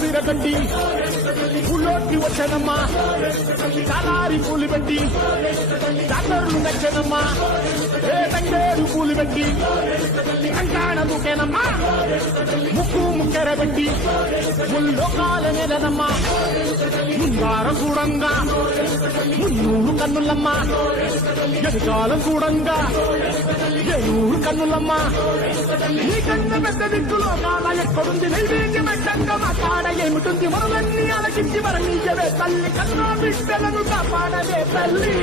విరగట్టి పుల్లోకి వచ్చానమ్మా కాలారి పూలు పెట్టి డాక్టర్లు నచ్చనమ్మా ఏ తంగేరు పూలు పెట్టి కంకాణ ముఖేనమ్మా ముక్కు ముక్కెర పెట్టి ముల్లోకాల నెలనమ్మా ముందార కూడంగా మున్నూరు కన్నులమ్మా ఎదుకాలం కూడంగా ఏనూరు కన్నులమ్మా నీ కన్న పెద్ద దిక్కులో కాల ఎక్కడుంది నైవేద్యమంటంగా మాట్లాడ ఏమిటుంది మనలన్నీ అలకించి మరణించవే తల్లి కన్నా బిడ్డలను కాపాడవే తల్లి